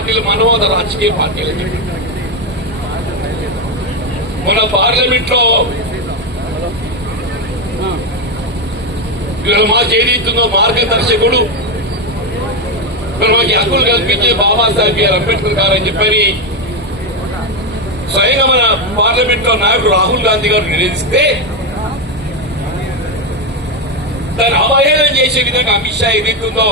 పార్టీలు మనవాద రాజకీయ పార్టీలు. మన పార్లమెంట్ లో ఇవాళ మాకు ఏదైతుందో మార్గదర్శకుడు మాకు హక్కులు కల్పించే బాబాసాహెబ్ బిఆర్ అంబేద్కర్ గారు అని చెప్పని స్వయంగా మన పార్లమెంట్ లో నాయకుడు రాహుల్ గాంధీ గారు నివేదిస్తే దాన్ని అవహేళన చేసే విధంగా అమిత్ షా ఏదైతుందో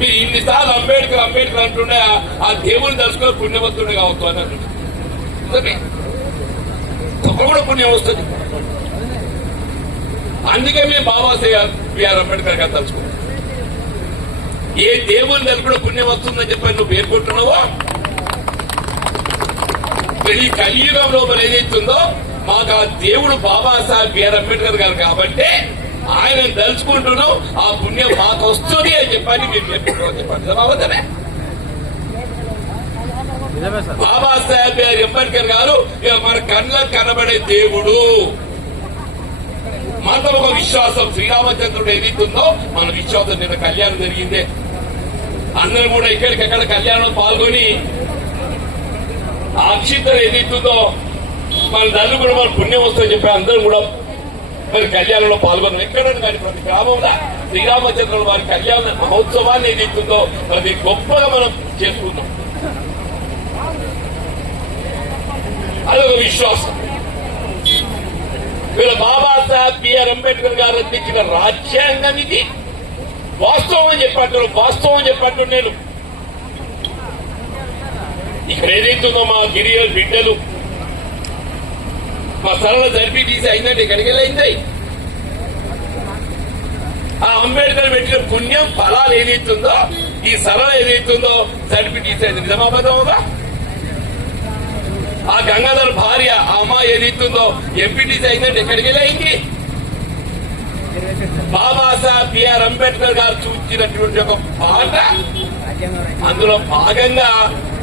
మీరు ఇన్నిసార్లు అంబేద్కర్ అంబేద్కర్ అంటుండే ఆ దేవుని దర్శకులు పుణ్యవంతుడే కావచ్చు అన్నట్టు అప్పుడు కూడా పుణ్యం వస్తుంది. అందుకే మేము బాబాసాహెబ్ బిఆర్ అంబేద్కర్ గారు తలుచుకున్నాం. ఏ దేవుని దర్శకుడు పుణ్యం వస్తుందని చెప్పని నువ్వు పేర్కొంటున్నావో ఈ కలియుగం లోపల ఏదైతుందో మాకు ఆ దేవుడు బాబాసాహెబ్ బిఆర్ అంబేద్కర్ గారు కాబట్టి ఆయన తలుచుకుంటున్నాం, ఆ పుణ్యం మాకు వస్తుంది అని చెప్పని మీరు చెప్పుకోవాలి. చెప్పండి బాబాదనే బాబాసాహెబ్ బిఆర్ అంబేద్కర్ గారు ఇక మన కళ్ళకు కనబడే దేవుడు. మనతో ఒక విశ్వాసం శ్రీరామచంద్రుడు ఏదైతుందో మన విశ్వాసం నిన్న కళ్యాణం జరిగిందే. అందరూ కూడా ఎక్కడికెక్కడ కళ్యాణంలో పాల్గొని అక్షింతలు ఏదైతుందో మన దాన్ని కూడా మన పుణ్యం వస్తుందని చెప్పి అందరూ కూడా మరి కళ్యాణంలో పాల్గొన్నాం. ఎక్కడైనా కానీ ప్రతి గ్రామంలో శ్రీరామచంద్రుడు వారి కళ్యాణ మహోత్సవాన్ని ఏదైతుందో ప్రతి గొప్పగా మనం చేసుకుంటాం. అదొక విశ్వాసం. వీళ్ళ బాబాసాహెబ్ బిఆర్ అంబేద్కర్ గారు అందించిన రాజ్యాంగం ఇది. వాస్తవం అని చెప్పంటారు, వాస్తవం అని చెప్పంటారు. నేను ఇక్కడ ఏదైతుందో మా గిరిజన బిడ్డలు మా సరళ జరిపి తీసి అయిందంటే ఇక్కడికి వెళ్ళయింది. ఆ అంబేద్కర్ పెట్టిన పుణ్యం ఫలాలు ఏదైతుందో ఈ సరళ ఏదైతుందో జరిపి తీసేది నిజమాబద్ధంగా. ఆ గంగాధర్ భార్య ఆ అమ్మాయి ఏదైతుందో ఎంపీటీసీ అయిందంటే ఎక్కడికి వెళ్ళయింది. బాబాసాహెబ్ బిఆర్ అంబేద్కర్ గారు చూపించినటువంటి ఒక పాట అందులో భాగంగా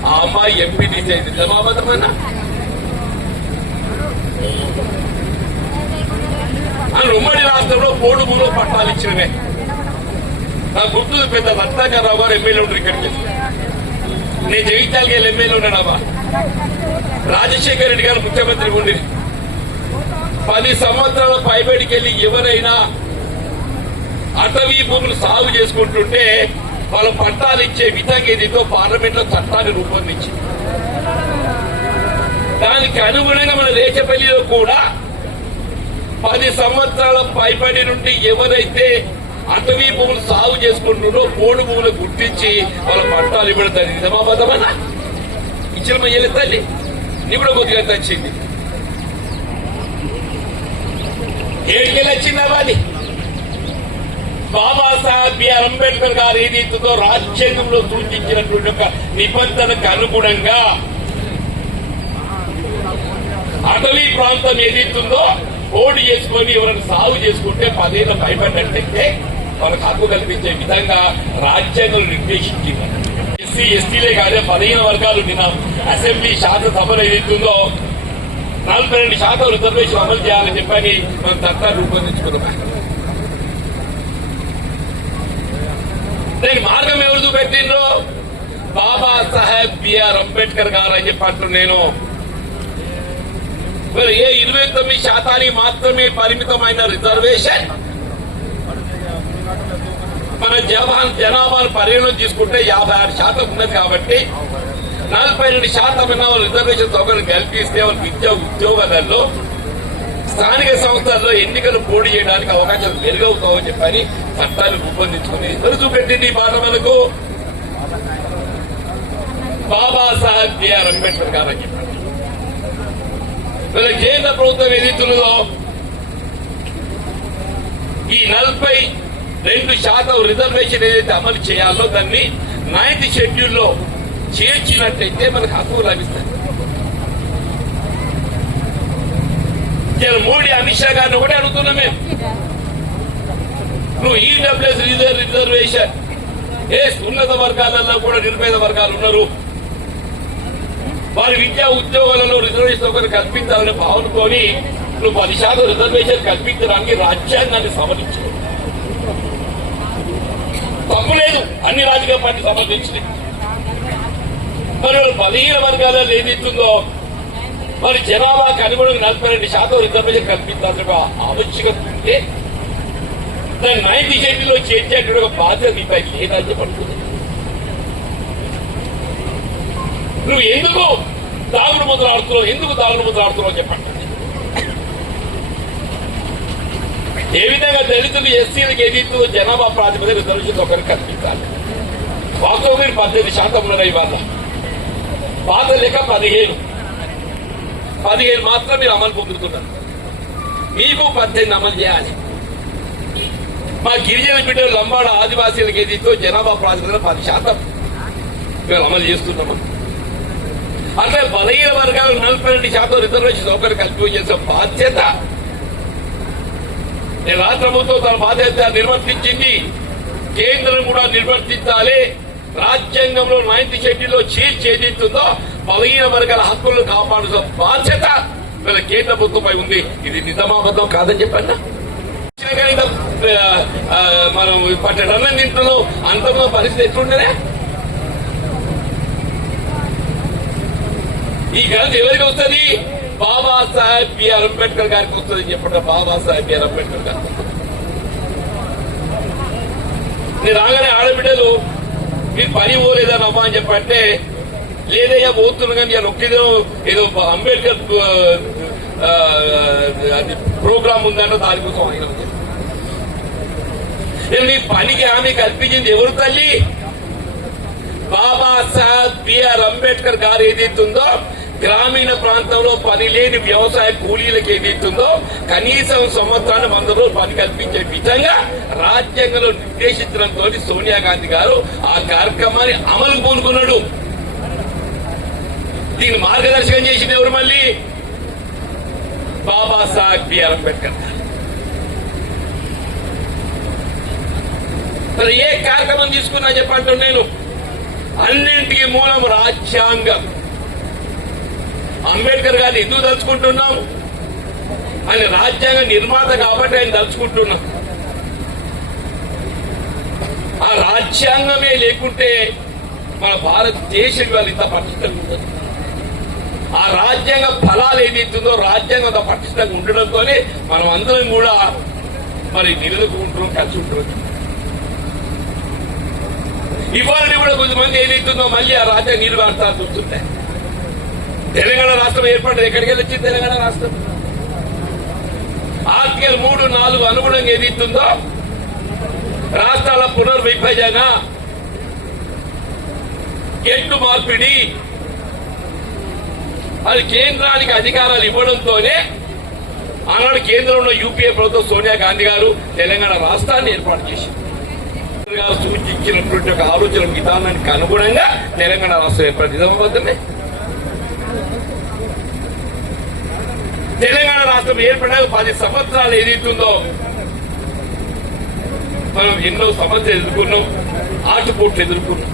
ఆ అమ్మాయి ఎంపీటీసీ అయింది. నిజమాబద్ధమన్నా ఉమ్మడి రాష్ట్రంలో పోడుగులో పట్టాలు ఇచ్చినవే. నాకు గుర్తు పెద్ద రత్నాకర్రావు గారు ఎమ్మెల్యే ఉంటారు ఇక్కడికి. నేను జగిత్యాలకి వెళ్ళి ఎమ్మెల్యే ఉన్నాడమ్మా. రాజశేఖర రెడ్డి గారు ముఖ్యమంత్రి ఉండి 10 సంవత్సరాల పైబడికి వెళ్ళి ఎవరైనా అటవీ భూములు సాగు చేసుకుంటుంటే వాళ్ళ పట్టాలు ఇచ్చే విధంగా ఏదితో పార్లమెంట్ లో చట్టాన్ని రూపొందించింది. దానికి అనుగుణంగా మన రేచపల్లిలో కూడా 10 సంవత్సరాల పైబడి నుండి ఎవరైతే అటవీ భూములు సాగు చేసుకుంటుండో పోడు భూములు గుర్తించి వాళ్ళ పట్టాలు ఇవ్వడం నిజమాబద్ధమన్నా ఇచ్చిన మయ్యలే తల్లి నీ కూడా కొద్దిగా వచ్చింది. ఏడుకెళ్ళి వచ్చిందా అది. బాబాసాహెబ్ బిఆర్ అంబేద్కర్ గారు ఏదైతుందో రాజ్యాంగంలో సూచించినటువంటి ఒక నిబంధనకు అనుగుణంగా అటవీ ప్రాంతం ఏదైతుందో పోటీ చేసుకుని ఎవరైనా సాగు చేసుకుంటే 10 ఏళ్ళ పైబడినట్టయితే వాళ్ళకి హక్కు కల్పించే విధంగా రాజ్యాంగం నిర్దేశించింది. ఎస్సీ ఎస్టీలే కాదే 15 వర్గాలు నిన్న అసెంబ్లీ శాసనసభలో ఏదైతుందో 42% రిజర్వేషన్ అమలు చేయాలని చెప్పని మనం చట్టాన్ని రూపొందించుకున్నాం. దానికి మార్గం ఎవరు చూపెట్టిండ్రు? బాబాసాహెబ్ బిఆర్ అంబేద్కర్ గారు అని చెప్పంటున్నాను నేను. మరి ఏ 29% మాత్రమే పరిమితమైన రిజర్వేషన్ మన జనాభాను పరిగణన తీసుకుంటే 56% ఉన్నది కాబట్టి 42% రిజర్వేషన్ సౌకర్యం కల్పిస్తే వాళ్ళకి విద్యా ఉద్యోగాలలో స్థానిక సంస్థల్లో ఎన్నికలు పోటీ చేయడానికి అవకాశాలు మెరుగవుతామని చెప్పని చట్టాన్ని రూపొందించుకుని ఎవరు చూపెట్టింది ఈ మాట మనకు? బాబాసాహెబ్ బిఆర్ అంబేద్కర్ గారు అని చెప్పారు. కేంద్ర ప్రభుత్వం ఏదైతున్నదో ఈ 42% రిజర్వేషన్ ఏదైతే అమలు చేయాలో దాన్ని 9th షెడ్యూల్లో చేర్చినట్టయితే మనకు హక్కు లభిస్తుంది. మోడీ అమిత్ షా గారిని ఒకటే అడుగుతున్నాం మేము, నువ్వు ఈడబ్ల్యూఎస్ రిజర్వేషన్ ఉన్నత వర్గాలలో కూడా నిరుపేద వర్గాలు ఉన్నారు, వారి విద్యా ఉద్యోగాలలో రిజర్వేషన్ ఒకరు కల్పించాలని భావనతోని నువ్వు 10% రిజర్వేషన్ కల్పించడానికి రాజ్యాంగాన్ని సవరించు. తప్పు లేదు, అన్ని రాజకీయ పార్టీ సంబంధించినవి. మరి బలహీన వర్గాలలో ఏదైతుందో మరి జనాభాకు అనుగుణంగా 42% రిజర్వేషన్ కల్పించాల్సిన ఆవశ్యకత ఉంటే దాన్ని 90 షెడ్యూల్లో చేర్చేటువంటి ఒక బాధ్యత మీపై లేదని చెప్పండి. నువ్వు ఎందుకు దాగుడు ముద్ర ఆడుతున్నావు చెప్పండి. ఏ విధంగా దళితులు ఎస్సీలకు ఏదైతుందో జనాభా ప్రాతిపదిక రిజర్వేషన్ ఒకరికి కల్పించాలి. వాస్తవం మీరు 18% ఉన్నారు ఇవాళ, పాత లెక్క 15 మాత్రం మీరు అమలు పొందుతున్నారు. మీకు 18 అమలు చేయాలి. మా గిరిజన బిడ్డలు లంబాడ ఆదివాసీలకు ఏదైతే జనాభా ప్రాతిపదికన 10% మేము అమలు చేస్తున్నాము. అంటే బలహీన వర్గాలు 42% రిజర్వేషన్ సౌకర్యం కల్పించేసే బాధ్యత రాష్ట్ర ప్రభుత్వం తన బాధ్యత నిర్వర్తించింది. కేంద్రం కూడా నిర్వర్తించాలి. రాజ్యాంగంలో 9th షెడ్యూల్లో చేర్చేదిస్తుందో బలహీన వర్గాల హక్కులను కాపాడుతున్న బాధ్యత వీళ్ళ కేంద్ర ప్రభుత్వంపై ఉంది. ఇది నిజామాబద్ధం కాదని చెప్పన్నా. మనం పట్టడన్న నింట్లో అంతంలో పరిస్థితి ఎట్లుండేనే. ఈ ఘనత ఎవరికి వస్తుంది? బాబాసాహెబ్ బిఆర్ అంబేద్కర్ గారికి వస్తుంది చెప్పండి. బాబాసాహెబ్ బిఆర్ అంబేద్కర్ గారు నేను రాగానే ఆడబిడ్డలు మీరు పని పోలేదని అమ్మా అని చెప్పంటే లేదయ్యా పోతున్నా కానీ ఒకేదో ఏదో అంబేద్కర్ ప్రోగ్రామ్ ఉందంటే దానికోసం ఆయన నీ పనికి హామీ కల్పించింది ఎవరు తల్లి? బాబాసాహెబ్ బిఆర్ అంబేద్కర్ గారు ఏదైతుందో గ్రామీణ ప్రాంతంలో పని లేని వ్యవసాయ కూలీలకు ఏదైతుందో కనీసం సంవత్సరాన్ని 100 రోజులు పని కల్పించే విధంగా రాజ్యాంగంలో నిర్దేశించడంతో సోనియా గాంధీ గారు ఆ కార్యక్రమాన్ని అమలు పూనుకున్నాడు. దీన్ని మార్గదర్శకం చేసింది ఎవరు? మళ్ళీ బాబాసాహెబ్ బిఆర్ అంబేద్కర్. మరి ఏ కార్యక్రమం తీసుకున్నా చెప్పంటున్నాను నేను, అన్నింటికి మూలం రాజ్యాంగం. అంబేద్కర్ గారిని ఎందుకు తలుచుకుంటున్నాం? ఆయన రాజ్యాంగ నిర్మాత కాబట్టి ఆయన తలుచుకుంటున్నాం. ఆ రాజ్యాంగమే లేకుంటే మన భారతదేశం వాళ్ళు ఇంత పటిష్టంగా ఉంటుంది. ఆ రాజ్యాంగ ఫలాలు ఏదైతుందో రాజ్యాంగం అంత పటిష్టంగా ఉండడంతోనే మనం అందరం కూడా మరి నిలదొక్కుంటున్నాం, కలిసి ఉంటున్నాం. ఇవాళ కూడా కొంతమంది ఏదైతుందో మళ్ళీ ఆ రాజ్యాంగ నిర్వహణ చూస్తుంటాయి. తెలంగాణ రాష్ట్రం ఏర్పడ్డది ఎక్కడికి వచ్చింది? తెలంగాణ రాష్ట్రం ఆర్టికల్ 3, 4 అనుగుణంగా ఏదైతుందో రాష్ట్రాల పునర్విభజన, గెట్టు మార్పిడి, అది కేంద్రానికి అధికారాలు ఇవ్వడంతోనే ఆనాడు కేంద్రంలో యూపీఏ ప్రభుత్వం సోనియా గాంధీ గారు తెలంగాణ రాష్ట్రాన్ని ఏర్పాటు చేసింది. సూచించినటువంటి ఒక ఆలోచన విధానానికి అనుగుణంగా తెలంగాణ రాష్ట్రం ఏర్పాటు నిజామాబాద్మే. తెలంగాణ రాష్ట్రం ఏర్పడిన 10 సంవత్సరాలు ఏదైతుందో మనం ఎన్నో సమస్యలు ఎదుర్కొన్నాం, ఆటుపోట్లు ఎదుర్కొన్నాం.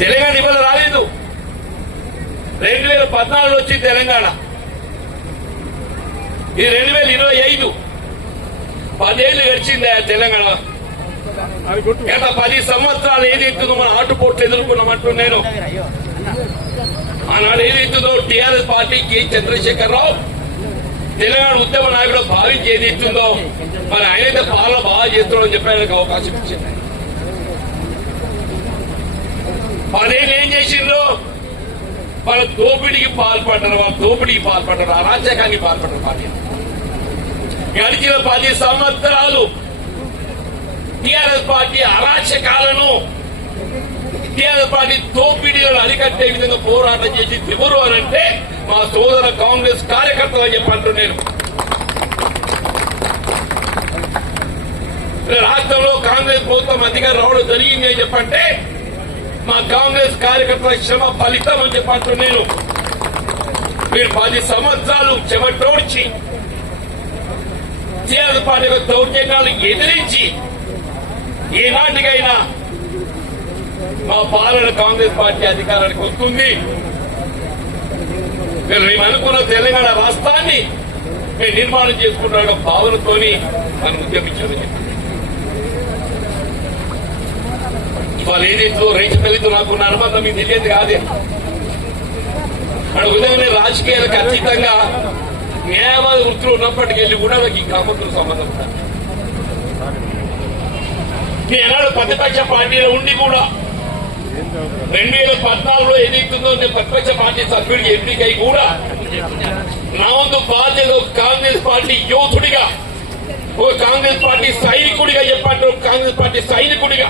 తెలంగాణ ఇవాళ రాలేదు. 2014 వచ్చింది తెలంగాణ. ఇది 2025. 10 ఏళ్ళు గడిచింది తెలంగాణ. గత 10 సంవత్సరాలు ఏదైతుందో మనం ఆటుపోట్లు ఎదుర్కొన్నామంటూ నేను ఆనాడు ఏదైతుందో టీఆర్ఎస్ పార్టీకి చంద్రశేఖరరావు తెలంగాణ ఉద్యమ నాయకుడు భావించి ఏదైతుందో మరి ఆయనైతే పాలన బాగా చేస్తున్నాడని చెప్పి ఆయనకు అవకాశం ఇచ్చింది. 10 ఏళ్ళు ఏం చేసిండ్రు? వాళ్ళ దోపిడీకి పాల్పడ్డారు, అరాచకానికి పాల్పడ్డారు. పార్టీ గడిచిన 10 సంవత్సరాలు టీఆర్ఎస్ పార్టీ అరాచకాలను, టీఆర్ఎస్ పార్టీ దోపిడీలను అరికట్టే విధంగా పోరాటం చేసి ఎవరు అనంటే మా సోదర కాంగ్రెస్ కార్యకర్తలు అని చెప్పంటూ నేను రాష్ట్రంలో కాంగ్రెస్ ప్రభుత్వం అధికారం రావడం జరిగింది అని చెప్పంటే మా కాంగ్రెస్ కార్యకర్తల శ్రమ ఫలితం అని చెప్పంటూ నేను మీరు 10 సంవత్సరాలు చెమటోడ్చి టీఆర్ఎస్ పార్టీ యొక్క దౌర్జన్యాలను ఎదిరించి ఏనాటికైనా మా పాలన కాంగ్రెస్ పార్టీ అధికారానికి వస్తుంది. మేము అనుకున్న తెలంగాణ రాష్ట్రాన్ని మేము నిర్మాణం చేసుకుంటున్న భావనతోని మనం ఉద్యమించామని చెప్పి వాళ్ళు ఏదైతే రేచపల్లితో నాకున్న అనుబంధం మీకు తెలియదు కాదే. అక్కడ ఉదయమే రాజకీయాలకు అతీతంగా న్యాయవాద వృత్తులు ఉన్నప్పటికీ వెళ్ళి కూడా నాకు ఈ గ్రామంతో సంబంధం ఉంటాను. నేనాడు ప్రతిపక్ష పార్టీలో ఉండి కూడా 2014లో ఏదైతుందో నేను ప్రతిపక్ష పార్టీ సభ్యుడికి ఎంపికై కూడా నా వంతు బాధ్యత కాంగ్రెస్ పార్టీ యోధుడిగా, ఒక కాంగ్రెస్ పార్టీ సైనికుడిగా చెప్పండి, ఒక కాంగ్రెస్ పార్టీ సైనికుడిగా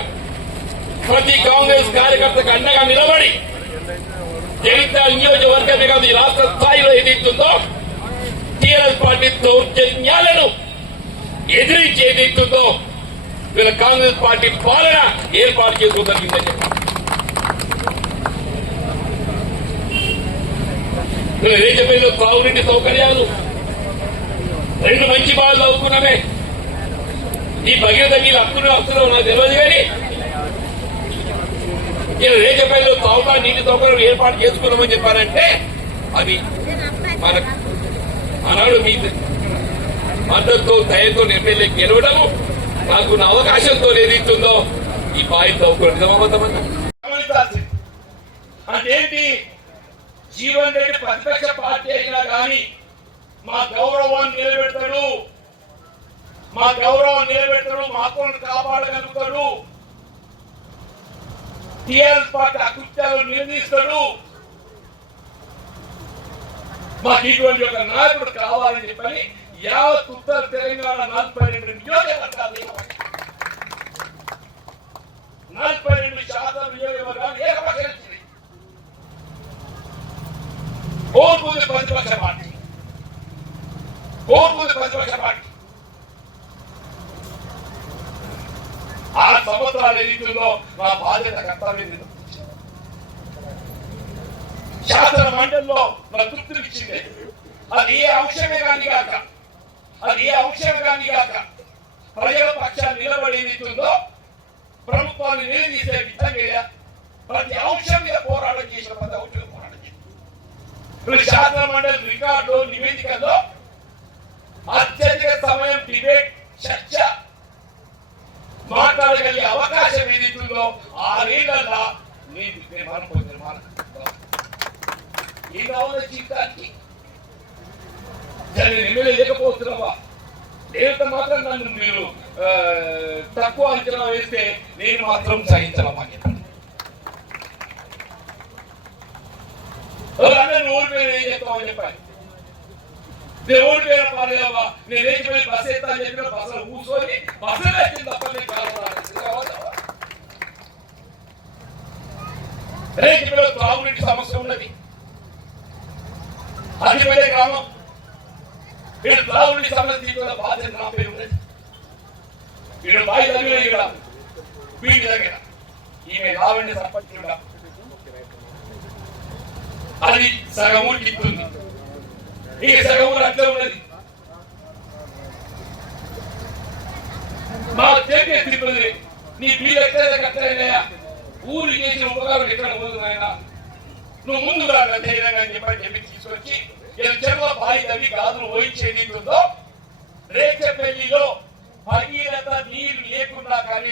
ప్రతి కాంగ్రెస్ కార్యకర్తకు అండగా నిలబడి జగిత్యాల నియోజకవర్గమే కాదు ఈ రాష్ట్ర స్థాయిలో ఏదైతుందో టీఆర్ఎస్ పార్టీ దౌర్జన్యాలను ఎదిరించి ఏదైతుందో వీళ్ళ కాంగ్రెస్ పార్టీ పాలన ఏర్పాటు చేసుకోగలిగిందని చెప్పారు. రేచపల్లిలో తాగునీటి సౌకర్యాలు 2 మంచి బాధలు అవుకున్నామే. ఈ భగీరథ నీళ్ళు హక్కులు నాకు తెలియదు కానీ ఇలా రేచపల్లిలో తాగుతా నీటి సౌకర్యం ఏర్పాటు చేసుకున్నామని చెప్పారంటే అది మన ఆనాడు మీ మద్దతుతో దయతో ఎమ్మెల్యే గెలవడము నాకున్న అవకాశంతో ఏదైతుందో ఈ బాధ్యత నిజమవుతామన్నా అదేంటి జీవన్ రెడ్డి ప్రతిపక్ష పార్టీ అయినా కానీ మా గౌరవాన్ని నిలబెడతాడు, మా గౌరవాన్ని నిలబెడతాడు, మా హక్కులను కాపాడగలుగుతాడు, టీఆర్ఎస్ పార్టీ అకృత్యాలను నిర్ణయిస్తాడు, మాకు ఇటువంటి ఒక నాయకుడు కావాలని చెప్పని యావత్ ఉత్తర తెలంగాణ 42 నియోజకవర్గాలు 42% నియోజకవర్గాలు ఏకపక్షించింది. కోరుకుంది ప్రతిపక్ష పార్టీ, కోరుకుంది ప్రతిపక్ష పార్టీ. 6 సంవత్సరాలు ఎన్నికల్లో నా బాధ్యత కర్తవ్యం నిర్వర్తించాను. శాసన మండలిలో నా తృప్తినిచ్చింది. అది ఏ అంశమే కానీ కాక, అది ఏ అంశమే కానీ కాక ప్రజల పక్షాన్ని నిలబడేదిస్తుందో ప్రభుత్వాన్ని నిలదీసే విధంగా ప్రతి అంశం మీద పోరాటం చేసిన ప్రతి అంశం పోరాటం చేసిన శాసన మండలి రికార్డు నివేదికల్లో అత్యధిక సమయం డిబేట్ చర్చ మాట్లాడగలిగే అవకాశం ఏదైతుందో 6 ఏళ్లలో నిర్మాణం ఈ కావాల జీవితానికి ఎమ్మెల్యే లేకపోతున్నావా? లేకపోతే మాత్రం నన్ను మీరు తక్కువ అంచనా వేస్తే నేను మాత్రం సహించనమ్మా చెప్పండి. ఊరి పేరు ఏం చెప్తామని చెప్పాలి. నేను ఊరి పేరు పాలేవా, నేను లేచిపోయి బస్సు ఎత్తా అని చెప్పిన బస్సులో కూర్చొని బస్సులు వచ్చింది తప్ప రేచిపల్లిలో త్రాగునీటి సమస్య ఉన్నది. అదిపల్లి గ్రామం వీడు త్రాగునీటి సమస్య తీసుకున్న బాధ్యత నా పేరు ఉన్నది. వీడు బాయి దగ్గర ఇక్కడ వీడి దగ్గర ఈమె రావండి సర్పంచ్ అది సగం ఊరికి ఇస్తుంది, ఇక సగం ఊరు అట్లే ఉన్నది. మా చేతి ఎత్తిపోయింది, నీ బిల్లు ఎక్కడ కట్టలేదా, ఊరు చేసిన ఉపకారం ఎక్కడ పోతున్నాయన, నువ్వు ముందు రాగా ధైర్యంగా అని చెప్పి తీసుకొచ్చి చెరువు బాయి తవ్వి గాజులు వహించేది ఉందో రేచపల్లిలో భగీరథ నీరు లేకుండా కానీ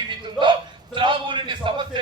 త్రాగునీటి సమస్య